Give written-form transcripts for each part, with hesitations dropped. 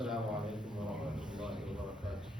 السلام عليكم ورحمة الله وبركاته.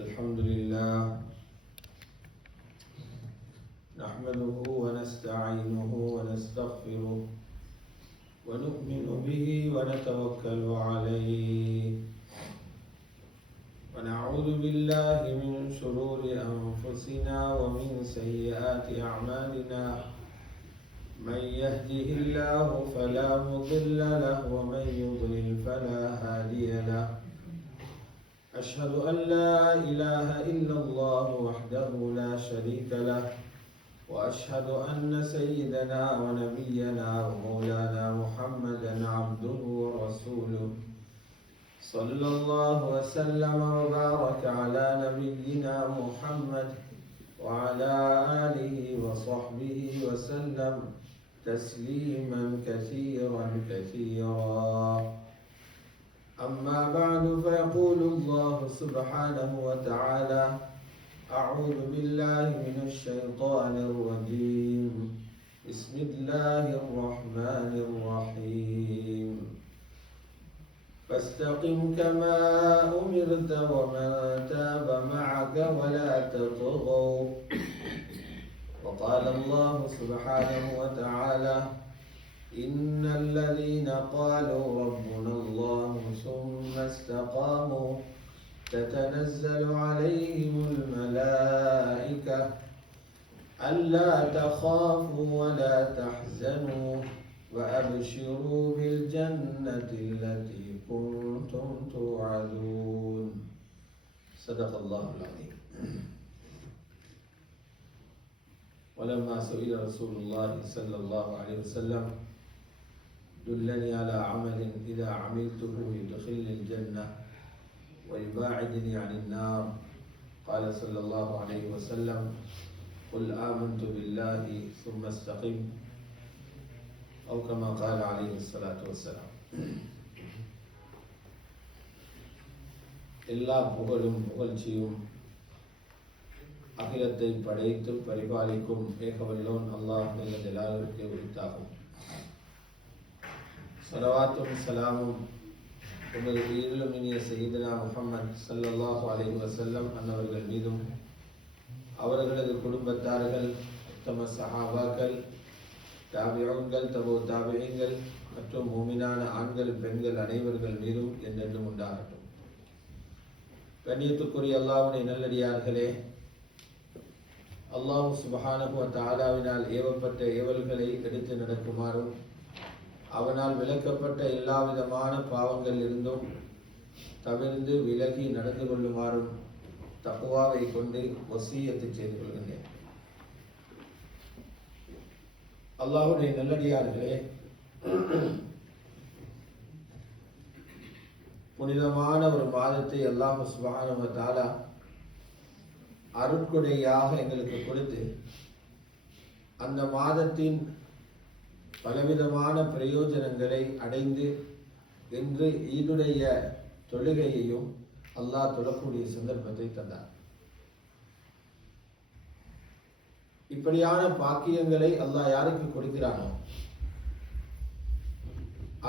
الحمد لله نحمده ونستعينه ونستغفره ونؤمن به ونتوكل عليه ونعوذ بالله من شرور أنفسنا ومن سيئات أعمالنا من يهده الله فلا مضل له ومن يضلل فلا هادي له أشهد أن لا إله إلا الله وحده لا شريك له وأشهد أن سيدنا ونبينا ومولانا محمدا عبده ورسوله صلى الله وسلم وبارك على نبينا محمد وعلى آله وصحبه وسلم تسليما كثيرا كثيرا. أما بعد فيقول الله سبحانه وتعالى: أعوذ بالله من الشيطان الرجيم بسم الله الرحمن الرحيم فاستقم كما أمرت ومن تاب معك ولا تطغوا. وقال الله سبحانه وتعالى: إن الذين قالوا ربنا الله ثم استقاموا تتنزل عليهم الملائكة ألا تخافوا ولا تحزنوا وأبشروا بالجنة التي كنتم توعدون. صدق الله العظيم. ولما سئل رسول الله صلى الله عليه وسلم: دلني على عمل إذا عملته يدخلني الجنة ويباعدني عن النار، قال صلى الله عليه وسلم: قل آمنت بالله ثم استقم، أو كما قال عليه الصلاة والسلام. எல்லா புகழும் புகழ்ச்சியும் அகிலத்தை படைத்து பரிபாலிக்கும் ஏகவல்லோன் அல்லாஹ் ஜல்ல ஜலாலுஹு உரித்தாகும். ஸலவாத்தும் ஸலாமும் உங்கள் உயிரிலும் இனிய சய்யிதுனா முஹம்மது ஸல்லல்லாஹு அலைஹி வஸல்லம் அன்னவர்கள் மீதும் அவர்களது குடும்பத்தார்கள் உத்தம சஹாபாக்கள் தாபிஊன்கள், தபு தாபிஈன்கள் மற்றும் மூமினான ஆண்கள் பெண்கள் அனைவர்கள் மீதும் என்றென்றும் உண்டாகட்டும். கண்ணியத்துக்குரிய அல்லாஹ்வுடைய நல்லடியார்களே, அல்லாஹ் சுப்ஹானஹு வ தஆலாவினால் ஏவப்பட்ட ஏவல்களை எடுத்து நடக்குமாறும் அவனால் விலக்கப்பட்ட எல்லா விதமான பாவங்கள் இருந்தும் தவிர்ந்து விலகி நடந்து கொள்ளுமாறும் தக்வாவை கொண்டு வசியத்து செய்து கொள்கின்றேன். அல்லாஹ்வுடைய நல்லடியார்களே, புனிதமான ஒரு மாதத்தை அல்லாஹ் சுப்ஹானஹு வ தஆலா அருட்கொடையாக எங்களுக்கு கொடுத்து அந்த மாதத்தின் பலவிதமான பிரயோஜனங்களை அடைந்து இன்று ஈதுடைய தொழுகையையும் அல்லாஹ் தொழக்கூடிய சந்தர்ப்பத்தை தந்தார். இப்படியான பாக்கியங்களை அல்லாஹ் யாருக்கு கொடுக்கிறானோ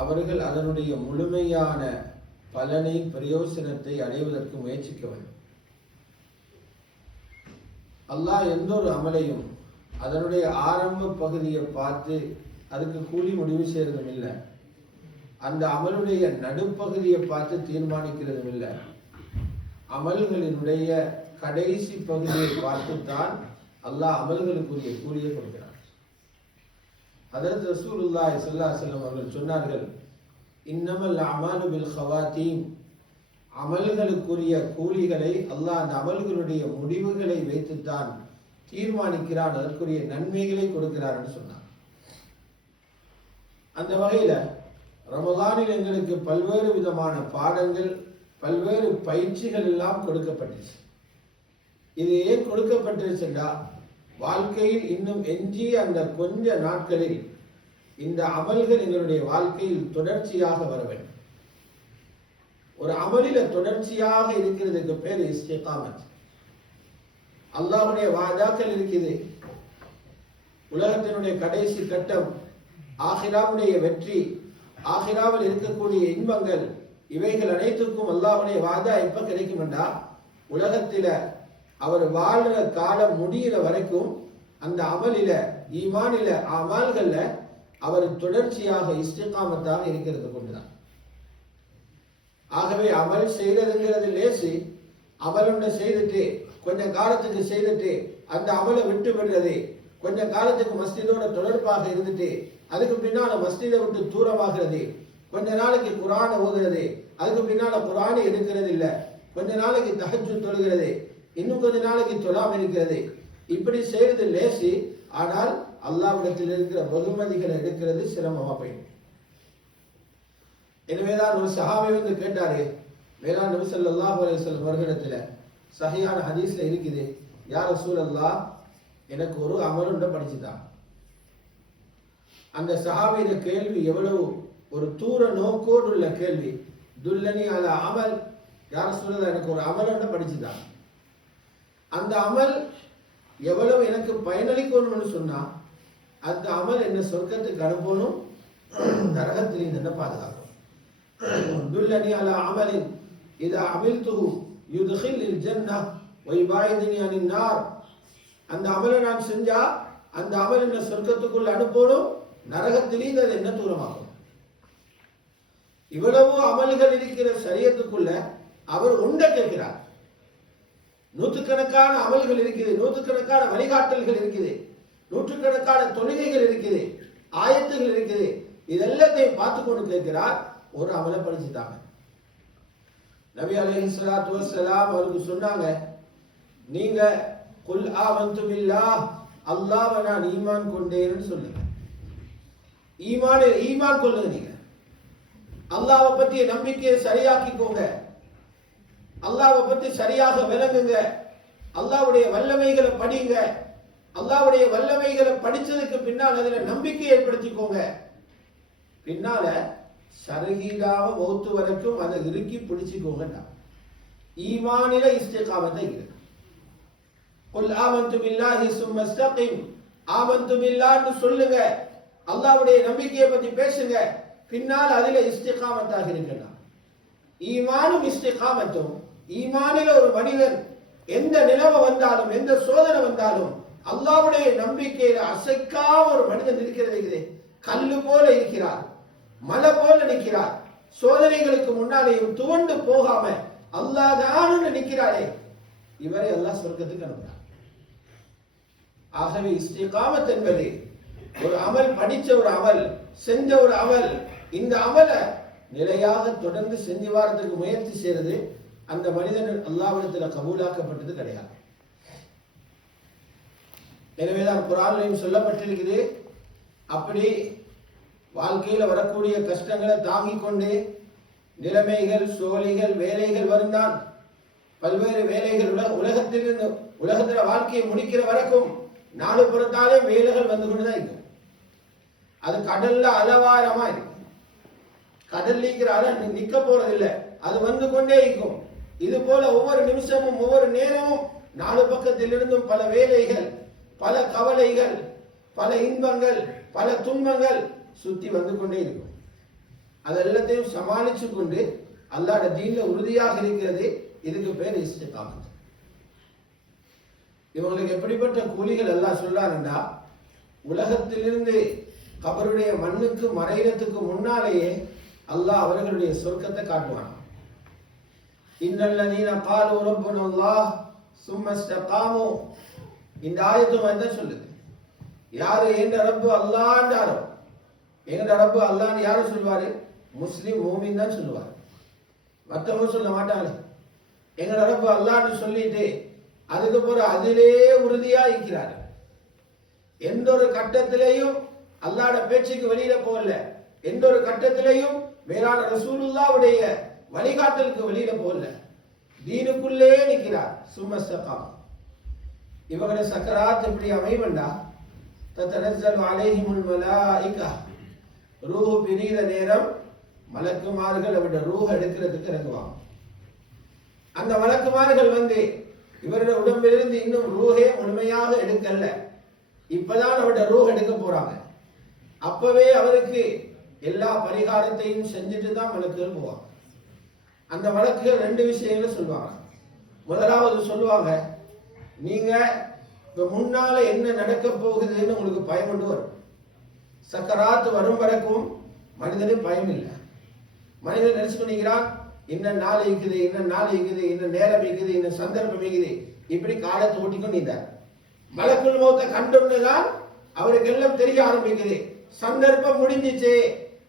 அவர்கள் அதனுடைய முழுமையான பலனை பிரயோசனத்தை அடைவதற்கு முயற்சிக்க வேண்டும். அல்லாஹ் எந்த ஒரு அமலையும் அதனுடைய ஆரம்ப பகுதியை பார்த்து அதுக்கு கூலி முடிவு செய்யறதும் இல்லை, அந்த அமலுடைய நடுப்பகுதியை பார்த்து தீர்மானிக்கிறதும் இல்லை. அமல்களினுடைய கடைசி பகுதியை பார்த்துத்தான் அல்லாஹ் அமல்களுக்குரிய கூலியை கொடுக்கிறார். ஹதரத் ரசூலுல்லாஹி ஸல்லல்லாஹு அலைஹி வஸல்லம் அவர்கள் சொன்னார்கள், இன்னமல் அமாலு பில் ஹவாத்தீம், அமல்களுக்குரிய கூலிகளை அல்லாஹ் அந்த அமல்களுடைய முடிவுகளை வைத்துத்தான் தீர்மானிக்கிறான், அதற்குரிய நன்மைகளை கொடுக்கிறார் என்று சொன்னார். அந்த வகையில ரமலானில் எங்களுக்கு பல்வேறு விதமான பாடங்கள், பல்வேறு பயிற்சிகள் எல்லாம் கொடுக்கப்பட்டுச்சு. இது ஏன் கொடுக்கப்பட்டுச்சுன்னா, வாழ்க்கையில் இன்னும் எஞ்சிய அந்த கொஞ்ச நாட்களில் இந்த அமல்கள் எங்களுடைய வாழ்க்கையில் தொடர்ச்சியாக வர வேண்டும். ஒரு அமலில தொடர்ச்சியாக இருக்கிறதுக்கு பேர் இஸ்திகாமத். அல்லாஹ்வுடைய வாதாக்கள் இருக்குது. உலகத்தினுடைய கடைசி கட்டம், ஆகிராவுடைய வெற்றி, ஆகிராவில் இருக்கக்கூடிய இன்பங்கள், இவைகள் அனைத்துக்கும் அல்லாஹ்வுடைய வாதா எப்ப கிடைக்கும்னா, உலகத்தில அவர் வாழ்ற காலம் முடிகிற வரைக்கும் அந்த அமலில, ஈமானில, அமல்கள்ல அவர் தொடர்ச்சியாக இஸ்திகாமத்தாக இருக்கிறது கொண்டுதான். ஆகவே அமல் செய்யறதுங்கிறது லேசி. அமல் ஒன்று செய்துட்டு கொஞ்ச காலத்துக்கு செய்துட்டு அந்த அமலை விட்டு விடுறது, கொஞ்ச காலத்துக்கு மஸ்ஜிதோட தொடர்பாக இருந்துட்டு அதுக்கு பின்னால மஸ்ஜிதை விட்டு தூரமாகிறது, கொஞ்ச நாளைக்கு குர்ஆனை ஓதுறது, அதுக்கு பின்னால குர்ஆனை எடுக்கிறது இல்ல, கொஞ்ச நாளைக்கு தஹஜ்ஜுத் தொழுகிறது, இன்னும் கொஞ்ச நாளைக்கு தொழாம இருக்கிறது. இப்படி செய்யறது லேசி. ஆனால் அல்லாஹ்விடத்தில் இருக்கிற பகுமதிகளை எடுக்கிறது சிரமமா போயிடும். எனவேதான் ஒரு சஹாபி வந்து கேட்டாரு, மேலான நபி ஸல்லல்லாஹு அலைஹி வஸல்லம் அவர்களிடத்துல சஹீஹான ஹதீஸ்ல இருக்குது, யா ரசூலல்லாஹ், எனக்கு ஒரு அமலுண்ட படிச்சுதான். அந்த சஹாபியோட கேள்வி எவ்வளவு ஒரு தூர நோக்கோடு உள்ள கேள்வி. துல்லனி அலா அமல், யா ரசூலல்லாஹ், எனக்கு ஒரு அமலுண்ட படிச்சுதான். அந்த அமல் எவ்வளவு எனக்கு பயனளிக்கணும்னு சொன்னா, அந்த அமல் என்ன சொர்க்கத்துக்கு அனுப்பணும், நரகத்திலிருந்து என்ன பாதுகாக்கும். துல்லனி அலா அமலின் இதா அமில்துஹு யுத்கிலில் ஜன்னஹ் வ யுபாயிதுனி அனின் நார், அந்த அமலை நான் செஞ்சா அந்த அமல் என்ன சொர்க்கத்துக்குள்ள அனுப்பணும், நரகத்திலிருந்து அது என்ன தூரமாகும். இவ்வளவு அமல்கள் இருக்கிற ஷரியத்துக்குள்ள அவர் உண்ட கேட்கிறார். நூற்றுக்கணக்கான அமல்கள் இருக்குது, நூற்றுக்கணக்கான வழிகாட்டல்கள் இருக்குது, நூற்றுக்கணக்கான தொழுகைகள் இருக்குது, ஆயத்துகள் இருக்குது. இதெல்லாத்தையும் பார்த்து கொண்டு கேட்கிறார், ஒரு அமலை படிச்சுட்டாங்க. நபி அலைஹிஸ்ஸலாத்து வஸ்ஸலாம் அவருக்கு சொன்னாங்க, நீங்க குல் ஆமன்து பில்லாஹ், அல்லாஹ்வை நான் ஈமான் கொண்டேன்னு சொல்லுங்க. ஈமான் கொள்ளுங்க. நீங்க அல்லாஹ்வை பற்றிய நம்பிக்கையை சரியாக்கிக்கோங்க, அல்லாஹ்வை பற்றி சரியாக விளங்குங்க, அல்லாஹ்வுடைய வல்லமைகளை படிங்க. அல்லாஹ்வுடைய வல்லமைகளை படிச்சதுக்கு பின்னால் அதுல நம்பிக்கை ஏற்படுத்திக்கோங்க. பின்னால சரகீடாக மௌத்து வரைக்கும் அதை இறுக்கி பிடிச்சிக்கோங்க. ஈமானில இஸ்திகாமத்தை இருக்கு. குல் ஆமன்து பில்லாஹி சும்ம இஸ்தகிம், ஆமன்து பில்லாஹ்னு சொல்லுங்க, அல்லாஹ்வுடைய நம்பிக்கையை பத்தி பேசுங்க, பின்னால் அதில இஸ்திகாமத்தாக இருக்கலாம். ஈமானும் இஸ்திகாமத்தும், ஈமானில ஒரு மனிதன் எந்த நிலைமை வந்தாலும், எந்த சோதனை வந்தாலும் அல்லாஹ்வுடைய நம்பிக்கையில அசைக்காம ஒரு மனிதன் இருக்கிறது, கல்லு போல இருக்கிறார், மலை போல நிற்கிறார், சோதனைகளுக்கு முன்னாலேயும் துவண்டு போகாம அல்லாஹ் தான் நிற்கிறாரே, இவரை அல்லாஹ் சொர்க்கத்துக்கு அனுப்புறார். ஆகவே இஸ்திகாமத் என்பது ஒரு அமல், படிச்ச ஒரு அமல், செஞ்ச ஒரு அமல், இந்த அமலை நிலையாக தொடர்ந்து செஞ்சு வாரத்துக்கு முயற்சி செய்யறது அந்த மனிதன் அல்லாஹ்விடத்தில் கபூலாக்கப்பட்டது கிடையாது. எனவேதான் குர்ஆனிலும் சொல்லப்பட்டிருக்குது, அப்படி வாழ்க்கையில் வரக்கூடிய கஷ்டங்களை தாங்கிக் கொண்டு நிலைமைகள், சோழிகள், வேலைகள் வருந்தான், பல்வேறு வேலைகள் உலகத்தில் வாழ்க்கையை முடிக்கிற வரைக்கும் நாலு புறத்தாலே வேலைகள் வந்து கொண்டுதான் இருக்கும். அது கடல்ல அளவாரமா இருக்கும், கடல் இருக்கிற அலை நிக்க போறதில்லை, அது வந்து கொண்டே இருக்கும். இது போல ஒவ்வொரு நிமிஷமும் ஒவ்வொரு நேரமும் நாலு பக்கத்திலிருந்தும் பல வேலைகள், பல கவலைகள், பல இன்பங்கள், பல துன்பங்கள் சுத்தி வந்து கொண்டே இருக்கும். அதெல்லாத்தையும் சமாளிச்சு கொண்டு அல்லாஹ்வுடைய தீன்ல உறுதியாக இருக்கிறது, இதுக்கு பேர் இஸ்திகாமத். இவங்களுக்கு எப்படிப்பட்ட கூலிகள் அல்லாஹ் சொல்றாருன்னா, உலகத்திலிருந்து கபருடைய மண்ணுக்கு மறைகிறதுக்கு முன்னாலேயே அல்லாஹ் அவர்களுடைய சொர்க்கத்தை காட்டுவான். இன்னல்லதீன காலு ரப்புனல்லாஹ் சும்ம இஸ்தகாமு, இந்த ஆயத்தும் என்ன சொல்லுது, யாரு எங்க ரப்பு அல்லாஹ்ன்றாரோ, எங்க ரப்பு அல்லாஹ்னு யாரு சொல்வாரு, முஸ்லிம் மூமின் தான் சொல்லுவார், மற்றவங்க சொல்ல மாட்டாங்க. எங்க ரப்பு அல்லாஹ்னு சொல்லிட்டு அதுக்கப்புறம் அதிலே உறுதியா இருக்கிறார். எந்த ஒரு கட்டத்திலையும் அல்லாஹ்வோட பேச்சுக்கு வெளியில போகல, எந்த ஒரு கட்டத்திலையும் மேலான ரசூலுல்லாஹ்வுடைய வழிகாட்டலுக்கு வெளியில போகல, தீனுக்குள்ளே நிற்கிறார். சும்மஸ்தகாம். இவங்களோட சக்கராத் எப்படி அமைவண்டா, தத்தனஸ்ஸலு அலைஹிமுல் மலாயிகா, ரூஹ் பிரிகிற நேரம் மலக்குமார்கள் அவருடைய ரூஹ் எடுக்கிறதுக்கு இறங்குவாங்க. அந்த மலக்குமார்கள் வந்து இவருடைய உடம்பிலிருந்து இன்னும் ரூஹே முழுமையாக எடுக்கல, இப்பதான் அவருடைய ரூஹ் எடுக்க போறாங்க. அப்பவே அவருக்கு எல்லா பரிகாரத்தையும் செஞ்சுட்டு தான் மலக்குகள் போவாங்க. அந்த வழக்குகள் ரெண்டு விஷயங்களை சொல்லுவாங்க. முதலாவது சொல்லுவாங்க, நீங்க இப்ப முன்னால என்ன நடக்க போகுதுன்னு உங்களுக்கு பயம் கொண்டு வரும். சக்கராத்து வரும் வரைக்கும் மனிதனும் பயம் இல்லை. மனிதன் நினைச்சு பண்ணிக்கிறான், இன்னும் நாள் இருக்குது, இன்னும் நாள் இருக்குது, இன்னும் நேரம் இருக்குது, இன்னும் சந்தர்ப்பம் இருக்குது, இப்படி காலத்தை ஓட்டிக்கும் நீந்தார். மலக்குள் மௌத்தை கண்டோம்னுதான் அவருக்கு எல்லாம் தெரிய ஆரம்பிக்குது, சந்தர்ப்பம் முடிஞ்சிச்சு,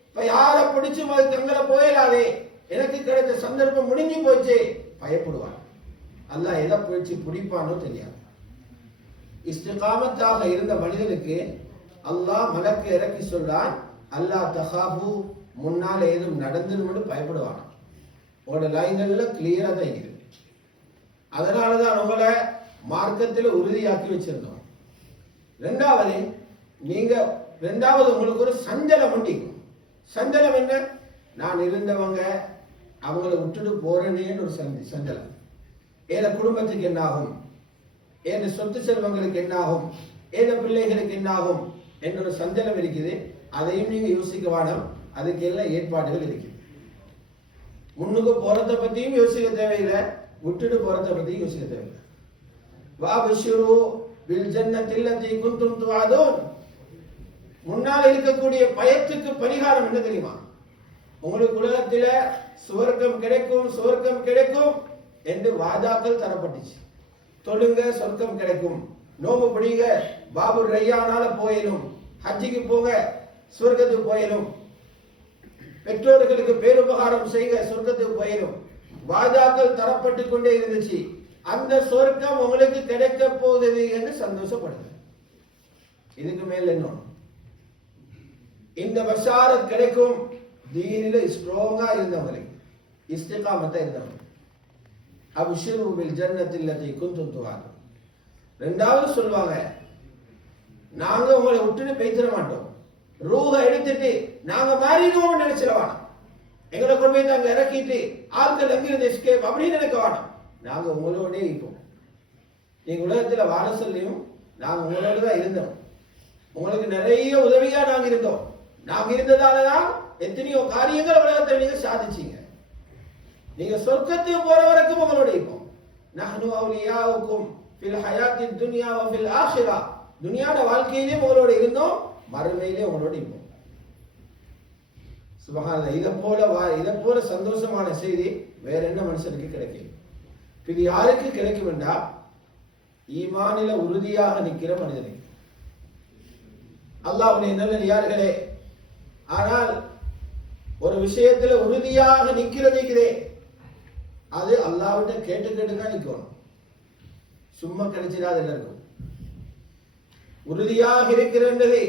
இப்ப யார பிடிச்சு தங்களை போயிடாதே, எனக்கு கிடைத்த சந்தர்ப்பம் முடிஞ்சு போச்சு, பயப்படுவான். அல்லாஹ் எதை போயிடுச்சு பிடிப்பானோ தெரியாது. இஸ்திகாமத்தாக இருந்த மனிதனுக்கு அல்லாஹ் மலக்கு இறக்கி சொல்றான், அல்லாஹ் தஹாபு, முன்னால ஏதும் நடந்துன்னு பயப்படுவான். உங்களோட லைன்கள் கிளியரா தான் இருக்குது. அதனாலதான் உங்களை மார்க்கத்தில் உறுதியாக்கி வச்சிருந்தோம். ரெண்டாவது உங்களுக்கு ஒரு சஞ்சலம் உண்டிக்கும். சஞ்சலம் என்ன, நான் இருந்தவங்க அவங்களை விட்டுட்டு போறேன்னு ஒரு சஞ்சலம். என் குடும்பத்துக்கு என்னாகும், என் சொத்து செல்வங்களுக்கு என்னாகும், என் பிள்ளைகளுக்கு என்னாகும் என்ற ஒரு சஞ்சலம் இருக்குது. அதையும் நீங்க யோசிக்க வேணும், அதுக்கு எல்லாம் ஏற்பாடுகள் இருக்குது. முன்னுக்கு போறதை பத்தியும் யோசிக்க தேவையில்லை, விட்டுட்டு போறதை பத்தியும் யோசிக்க தேவையில்லை. வாபஷிரு பில் ஜன்னத்தில் லத்தி குன்தும் துஆதுன், முன்னால் இருக்கக்கூடிய பயத்துக்கு பரிகாரம் என்ன தெரியுமா, உங்களுக்கு உலகத்தில சுவர்க்கம் கிடைக்கும், சுவர்க்கம் கிடைக்கும் என்று வாதாக்கள் தரப்பட்டுச்சு. தொழுங்க சொர்க்கம் கிடைக்கும், நோம்பு பிடிங்க பாபு ரையானால போயிடும், ஹஜ்ஜிக்கு போங்க சொர்க்கத்துக்கு போயிடும், பெற்றோர்களுக்கு பேருபகாரம் செய்ய சொர்க்கத்துக்கு போயிடும், வாதாக்கள் தரப்பட்டு கொண்டே இருந்துச்சு. அந்த சொர்க்கம் உங்களுக்கு கிடைக்க போகுது என்று சந்தோஷப்படுங்க. இதுக்கு மேல என்ன, இந்த பஷாரத் கிடைக்கும் தீனில ஸ்ட்ராங்கா இருந்தவங்களுக்கு, இஸ்திகாமத்தா இருந்தவங்க. அப்ஷிரு பில் ஜன்னத்தில் லத்தி குன்தும் துஆதுன். ரெண்டாவது சொல்லுவாங்க, நாங்க உங்களை விட்டுட்டு பேசிட மாட்டோம், ரூஹ எடுத்துட்டு நாங்க மாறிடுவோம் நினைச்சிட வேணாம், எங்களை கொண்டு போய் அங்க இறக்கிட்டு ஆட்கள் அங்கிருந்து எஸ்கேப் அப்படின்னு நினைக்க வேணாம், நாங்க உங்களோட இருப்போம். நீங்க உலகத்துல வாழ சொல்லியும் நாங்க உங்களோட தான் இருந்தோம், உங்களுக்கு நிறைய உதவியா நாங்க இருந்தோம், நாங்க இருந்ததாலதான் எத்தனையோ காரியங்கள் உலகத்தை நீங்க சாதிச்சீங்க, நீங்க சொர்க்கத்துக்கு போற வரைக்கும் உங்களோட இருப்போம். நஹ்னு அவுலியாவுக்கும் ஃபில் ஹயாத்தி துன்யா வ ஃபில் ஆখিরা, துனியாட வாழ்க்கையிலே உங்களோட இருந்தோம், மறுமையிலே உங்களோட இருப்போம். சுப்ஹானல்லாஹ். இதை போல சந்தோஷமான செய்தி வேற என்ன மனுஷனுக்கு கிடைக்கும்? இது யாருக்கு கிடைக்கும் என்றா, ஈமானில உறுதியாக நிற்கிற மனிதனுக்கு. அல்லாஹ்வுடைய நல்லடியார்களே, ஆனால் ஒரு விஷயத்துல உறுதியாக நிற்கிறதே அது அல்லாஹ்விட்ட கேட்டு தான் நிற்கணும். சும்மா கிடைச்சிடாது எல்லாருக்கும். உறுதியாக இருக்கிறது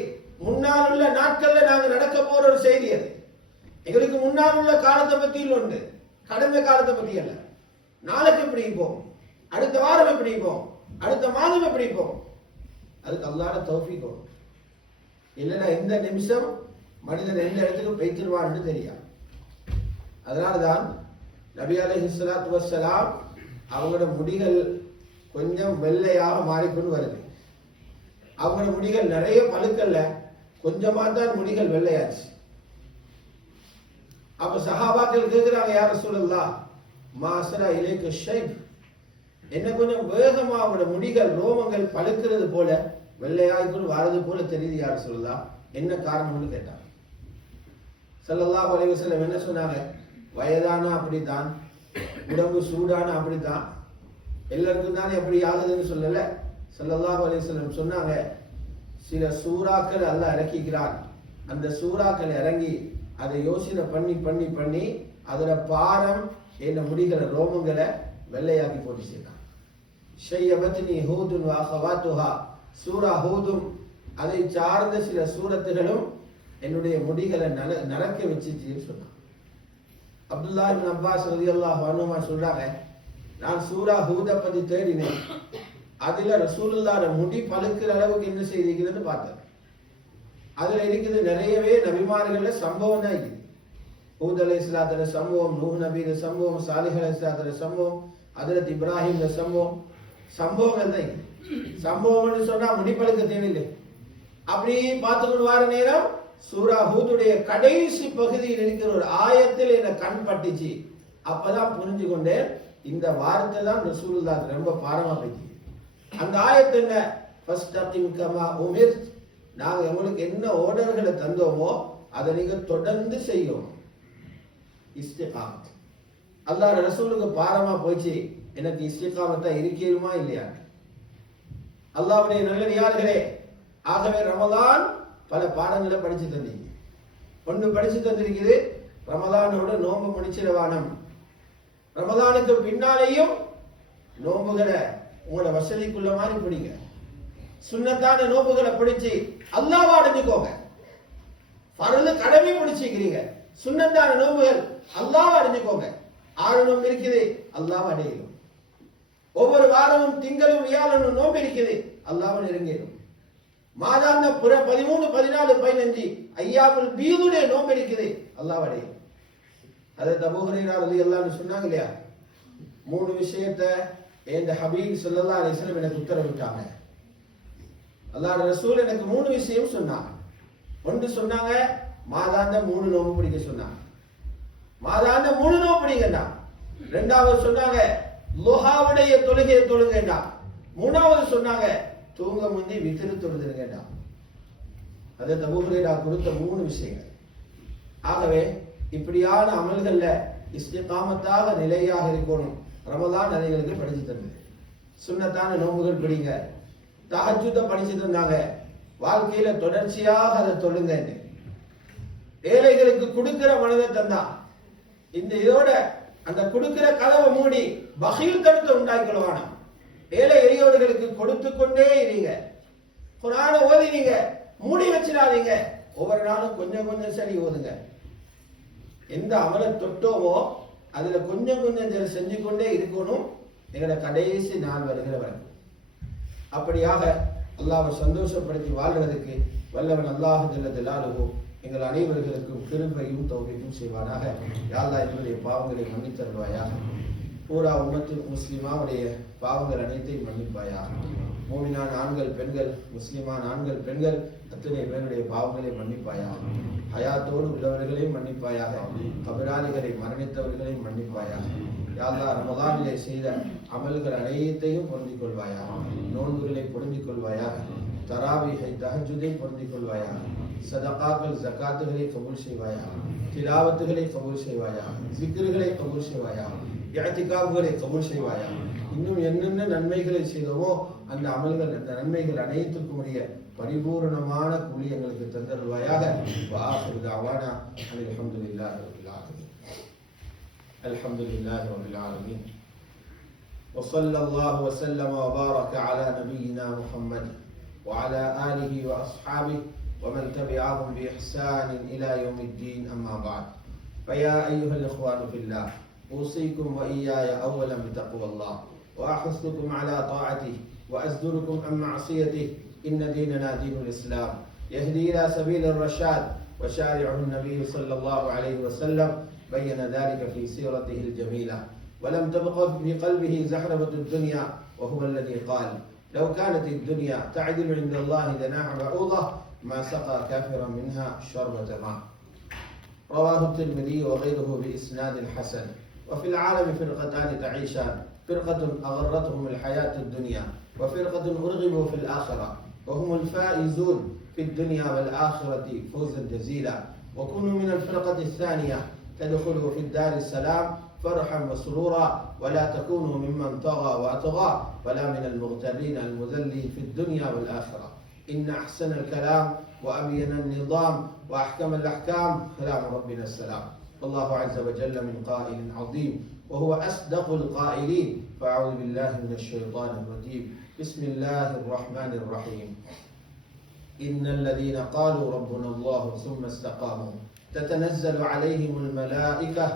முன்னால் உள்ள நாட்கள்ல நாங்க நடக்க போற ஒரு செய்தி. அது எங்களுக்கு முன்னால் உள்ள காலத்தை பத்தி உண்டு, கடந்த காலத்தை பத்தி அல்ல. நாளைக்கு எப்படி போம், அடுத்த வாரம் எப்படி போம், அடுத்த மாதம் எப்படி போம், அதுக்கு அல்லாஹ்வுடைய தௌஃபீக் வேணும். இல்லைன்னா இந்த நிமிஷம் மனிதன் எந்த இடத்துக்கு பெய்திருவான்னு தெரியாது. அதனால்தான் நபி அலைஹிஸ்ஸலாத்து வஸ்ஸலாம் அவங்களோட முடிகள் கொஞ்சம் வெள்ளையாக மாறிக்கொண்டு வருது. அவங்களோட முடிகள் நிறைய பழுக்கல்ல, கொஞ்சமா தான் முடிகள் வெள்ளையாச்சு. அப்ப சஹாபாக்கள் கேட்கிறாங்க, யா ரசூலல்லாஹ் மாசரா இலைக்க ஷைப், என்ன கொஞ்சம் வேகமா அவங்களோட முடிகள் ரோமங்கள் பழுக்கிறது போல வெள்ளையாய்க்குள் வாரது போல தெரியுது யா ரசூலல்லாஹ், என்ன காரணம்னு கேட்டாங்க. ஸல்லல்லாஹு அலைஹி வஸல்லம் என்ன சொன்னாங்க? வயதானா அப்படித்தான், உடம்பு சூடானா அப்படித்தான், எல்லாருக்கும் தானே அப்படி ஆகுதுன்னு சொல்லல. ஸல்லல்லாஹு அலைஹி வஸல்லம் சொன்னாங்க, சில சூறாக்கள் அல்லாஹ் இறக்கிக்கிறான், அந்த சூறாக்கள் இறங்கி அதை யோசனை பண்ணி பண்ணி பண்ணி அதோட பாரம் என்ன முடிகளை ரோமங்களை வெள்ளையாக்கி போட்டு சேர்த்தான். ஷையபத்னி ஹூதுன் வ அஹவாத்துஹா, சூரா ஹூதும் அதை சார்ந்த சில சூரத்துகளும் என்னுடைய முடிகளை நரக்க வச்சுச்சுன்னு சொன்னான். அப்துல்லா இப்னு அப்பாஸ் ரலியல்லாஹு அன்ஹுமா சொல்றாங்க, நான் சூரா ஹூதை பத்தி தேடினேன், அதுல ரசூலுல்லாஹ்வோட முடி பழுக்கிற அளவுக்கு என்ன செய்திருக்குதுன்னு பார்த்தேன். அதுல இருக்குது நிறையவே நபிமார்கள சம்பவம் தான் இருக்குது. ஹூத் அலைஹிஸ்ஸலாத்தோட சம்பவம், நூஹ் நபியோட சம்பவம், சாலிஹ் அலைஹிஸ்ஸலாத்தோட சம்பவம், ஹஜ்ரத் இப்ராஹிமோட சம்பவங்கள் தான் இருக்குது. சம்பவம்னு சொன்னா முடி பழுக்க தேவையில்லை. அப்படி பார்த்துக்கொண்டு வர நேரம் சூரா ஹூதுடைய கடைசி பகுதியில் இருக்கிற ஒரு ஆயத்தில் என்ன கண் பட்டுச்சு. அப்பதான் புரிஞ்சு கொண்டேன், இந்த வார்த்தை தான் ரசூலுல்லாஹ் ரொம்ப பாரமா போச்சு. அந்த ஆயத்து என்ன? ஃபஸ்தகிம் கமா உமிர்த், நாங்க உங்களுக்கு என்ன ஆர்டர்களை தந்தோமோ அதை நீங்க தொடர்ந்து செய்யும். இஸ்திகாமத். அல்லாஹ் ரசூலுக்கு பாரமா போச்சு, எனக்கு இஸ்திகாமத்தா இருக்கேமா இல்லையா? அல்லாஹ்வுடைய நல்லடியார்களே, ஆகவே ரமலான் பல பாடங்களை படிச்சு தந்தீங்க. ஒன்று படிச்சு தந்திருக்குது, ரமலானோட நோன்பு முடிச்சிடவானம். ரமலானுக்கு பின்னாலேயும் நோன்புகளை உங்களோட வசதிக்குள்ள மாதிரி பிடிங்க. சுன்னத்தான நோன்புகளை பிடிச்சு அல்லாஹ்வை அடைஞ்சுக்கோங்க. ஃபர்து கடமை பிடிச்சிக்கிறீங்க, சுன்னத்தான நோன்புகள் அல்லாஹ்வை அடைஞ்சுக்கோங்க. 6 நோன்பு இருக்குது, அல்லாஹ்வை அடையணும். ஒவ்வொரு வாரமும் திங்களும் வியாழனும் நோன்பு இருக்குது, அல்லாஹ்வை நெருங்கிடும். மாதாந்த 13, 14, 15 ஐயாமுல் பீதுடைய நோன்பு இருக்குது, அல்லாஹ்வை அடையணும். அதை அபூ ஹுரைரா ரலியல்லாஹு அன்ஹு சொன்னாங்க இல்லையா, 3 விஷயத்தை இந்த ஹபீப் ஸல்லல்லாஹு அலைஹி வஸல்லம் எனக்கு உத்தரவிட்டாங்க. அல்லாஹ் ரசூல் எனக்கு 3 விஷயம் சொன்னாங்க. ஒன்று சொன்னாங்க, மாதாந்த 3 நோன்பு பிடிக்க சொன்னாங்க. மாதாந்த 3 நோன்பு பிடிங்கடா. இரண்டாவது சொன்னாங்க, லுஹாவுடைய தொழுகையை தொழுங்கடா. மூணாவது சொன்னாங்க, தூங்க முந்தி வித்ர் தொழுதுங்கடா. அது அபூ ஹுரைரா கொடுத்த 3 விஷயங்கள். ஆகவே இப்படியான அமல்கள்ல இஸ்திகாமத்தாக நிலையாக இருக்கணும். ரமலான் அதைகளுக்கு படிச்சு தந்தது. சுன்னத்தான நோன்புகள் பிடிங்க, தஹஜ்ஜுத படிச்சு தந்தாங்க, வாழ்க்கையில தொடர்ச்சியாக அதை தொழுங்க. ஏழைகளுக்கு கொடுக்கிற மனதை தந்தா, இந்த இதோட அந்த கொடுக்கிற கதவை மூடி பகீல் தடுத்து உண்டாக்கிடுவான. ஏழை எளியோர்களுக்கு கொடுத்து கொண்டே இருங்க. குர்ஆனை ஓதினீங்க, மூடி வச்சிடாதீங்க. ஒவ்வொரு நாளும் கொஞ்சம் கொஞ்சம் சரி ஓதுங்க. எந்த அமலை தொட்டோமோ அதுல கொஞ்சம் கொஞ்சம் செஞ்சு கொண்டே இருக்கணும், எங்களோட கடைசி நாள் வருகிற வரைக்கும். அப்படியாக அல்லாஹ்வை சந்தோஷப்படுத்தி வாழ்றதுக்கு வல்லவன் அல்லாஹ் ஜல்ல ஜலாலுஹு எங்கள் அனைவர்களுக்கும் கிருபையும் தௌஃபீக்கும் செய்வானாக. யா அல்லாஹ் எங்களுடைய பாவங்களை மன்னித்தருள்வாயாக. பூரா உம்மத்து முஸ்லிமாவுடைய பாவங்கள் அனைத்தையும் மன்னிப்பாயாக. மூமினான ஆண்கள் பெண்கள், முஸ்லிமான ஆண்கள் பெண்கள் அத்தனை பேருடைய பாவங்களை மன்னிப்பாயாக. ஹயாத்தோடு உள்ளவர்களையும் மன்னிப்பாயாக. கபிராளிகளை மரணித்தவர்களையும் மன்னிப்பாயாக. யா அல்லாஹ் ரமதானிலே செய்த அமல்கள் அனைத்தையும் பொருந்திக் கொள்வாயாக, நோன்புகளை பொருந்திக் கொள்வாயாக, தராவீஹை தஹஜ்ஜுதை பொருந்திக் கொள்வாயாக, சதகாக்கள் ஜகாத்துகளை கபூல் செய்வாயாக, திலாவத்துகளை கபூல் செய்வாயாக, ஜிக்ருகளை கபூல் செய்வாயாக, இஅ்திகாஃப்களை கபூல் செய்வாயாக. இன்னும் என்னென்ன நன்மைகளை செய்தோமோ அந்த அமல்கள், அந்த நன்மைகள் அனைத்துக்கும் உரிய பரிபூரணமான கூலி எங்களுக்கு தந்தருள்வாயாக. வஆகிரு தஅவானா அல்ஹம்துலில்லாஹி ரப்பில் ஆலமீன். அல்ஹம்துலில்லாஹி ரப்பில் ஆலமீன். وصلى الله وسلم وبارك على نبينا محمد وعلى آله وأصحابه ومن تبعهم بإحسان إلى يوم الدين. أما بعد، فيا أيها الإخوان في الله، أوصيكم وإياي أولا بتقوى الله، وأحثكم على طاعته، وأزجركم عن معصيته. إن ديننا دين الإسلام يهدي إلى سبيل الرشاد، وشارعه النبي صلى الله عليه وسلم بين ذلك في سيرته الجميلة. ولم تبق في قلبه زحرفة الدنيا، وهو الذي قال: لو كانت الدنيا تعدل عند الله جناح بعوضة ما سقى كافرا منها شربة ماء. رواه الترمذي وغيره بإسناد حسن. وفي العالم فرقتان تعيشان: فرقة أغرتهم الحياة الدنيا، وفرقة أرغبوا في الآخرة، وهم الفائزون في الدنيا والآخرة فوزا جزيلا. وكونوا من الفرقة الثانية تدخلوا في الدار السلام فرحا وسرورا، ولا تكونوا ممن طغى وأطغى، ولا من المغترين المذلين في الدنيا والآخرة. إن أحسن الكلام وأبين النظام وأحكم الأحكام كلام ربنا السلام. الله عز وجل من قائل عظيم، وهو أصدق القائلين. فأعوذ بالله من الشيطان الرجيم. بسم الله الرحمن الرحيم. إن الذين قالوا ربنا الله ثم استقاموا تتنزل عليهم الملائكة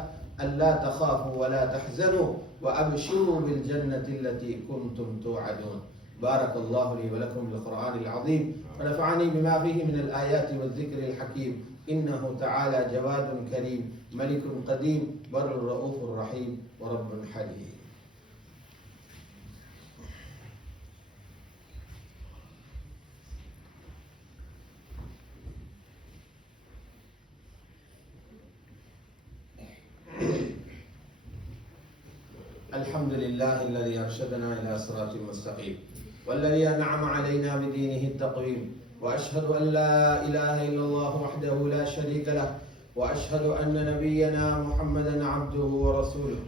ألا تخافوا ولا تحزنوا وأبشروا بالجنة التي كنتم توعدون. بارك الله لي ولكم بالقرآن العظيم، ونفعني بما فيه من الآيات والذكر الحكيم. إنه تعالى جواد كريم، ملك قديم، بر رؤوف رحيم، ورب حليم. الحمد لله الذي أرشدنا إلى صراط مستقيم، والذي أنعم علينا بدينه التقويم. وأشهد أن لا إله إلا الله وحده لا شريك له، وأشهد أن نبينا محمدا عبده ورسوله.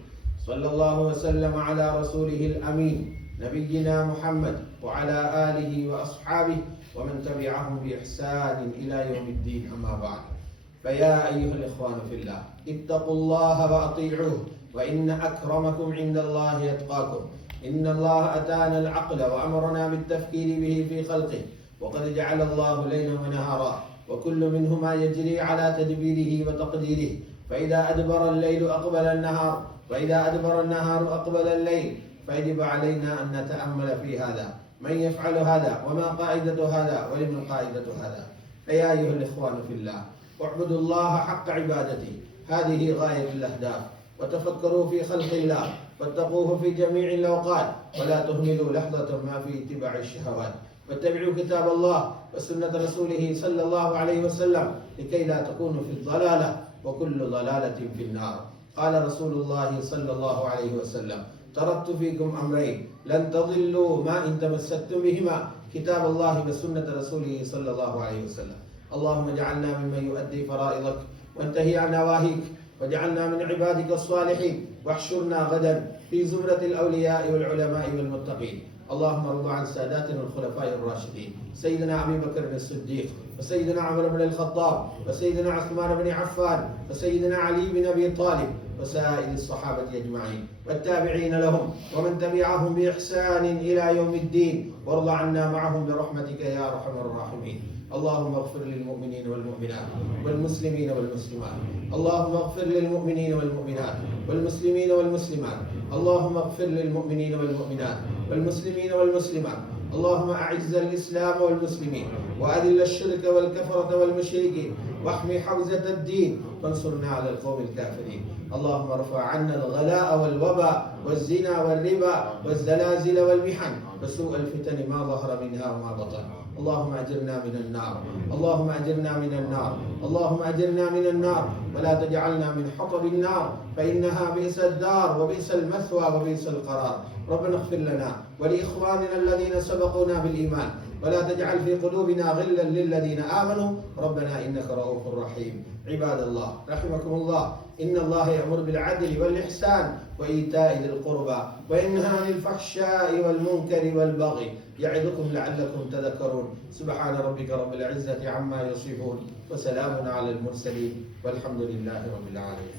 صلى الله وسلم على رسوله الأمين نبينا محمد وعلى آله وأصحابه ومن تبعهم بإحسان إلى يوم الدين. أما بعد، فيا أيها الإخوان في الله، اتقوا الله وأطيعوه، وإن أكرمكم عند الله يتقاكم. إن الله أتانا العقل وأمرنا بالتفكير به في خلقه، وقد جعل الله ليلا ونهارا، وكل منهما يجري على تدبيره وتقديره. فإذا أدبر الليل أقبل النهار، وإذا أدبر النهار أقبل الليل. فيجب علينا أن نتأمل في هذا. من يفعل هذا؟ وما قاعدة هذا؟ ولمن قاعدة هذا؟ فيا أيها الإخوان في الله، اعبدوا الله حق عبادته، هذه غاية الأهداف. وتفكروا في خلق الله، واتقوه في جميع الأوقات، ولا تهملوا لحظة ما في اتباع الشهوات. واتبعوا كتاب الله وسنة رسوله صلى الله عليه وسلم لكي لا تكونوا في الضلالة، وكل ضلالة في النار. قال رسول الله صلى الله عليه وسلم: تركت فيكم أمرين لن تضلوا ما إن تمسكتم بهما، كتاب الله وسنة رسوله صلى الله عليه وسلم. اللهم اجعلنا ممن يؤدي فرائضك وانتهي عن نواهيك، واجعلنا من عبادك الصالحين، واحشرنا غدا في زمرة الأولياء والعلماء والمتقين. اللهم ارض عن ساداتنا الخلفاء الراشدين، سيدنا أبي بكر الصديق، وسيدنا عمر بن الخطاب، وسيدنا عثمان بن عفان، وسيدنا علي بن أبي طالب، وسائر الصحابة أجمعين، والتابعين لهم، ومن تبعهم بإحسان إلى يوم الدين. وارض عنا معهم برحمتك يا أرحم الراحمين. اللهم اغفر للمؤمنين والمؤمنات والمسلمين والمسلمات. اللهم اغفر للمؤمنين والمؤمنات والمسلمين والمسلمات. اللهم اغفر للمؤمنين والمؤمنات والمسلمين والمسلمات. اللهم أعز الإسلام والمسلمين، وأذل الشرك والكفرة والمشركين، واحمي حوزة الدين، وانصرنا على القوم الكافرين. اللهم ارفع عنا الغلاء والوباء والزنا والربا والزلازل والمحن وسوء الفتن ما ظهر منها وما بطن. اللهم أجرنا من النار، اللهم أجرنا من النار، اللهم أجرنا من النار، ولا تجعلنا من حطب النار فإنها بئس الدار وبئس المثوى وبئس القرار. ربنا اغفر لنا ولإخواننا الذين سبقونا بالإيمان، ولا تجعل في قلوبنا غلا للذين آمنوا ربنا إنك رؤوف رحيم. عباد الله رحمكم الله، إن الله يأمر بالعدل والإحسان وإيتاء ذي القربى وينهى عن الفحشاء والمنكر والبغي يعظكم لعلكم تذكرون. سبحان ربك رب العزة عما يصفون وسلام على المرسلين والحمد لله رب العالمين.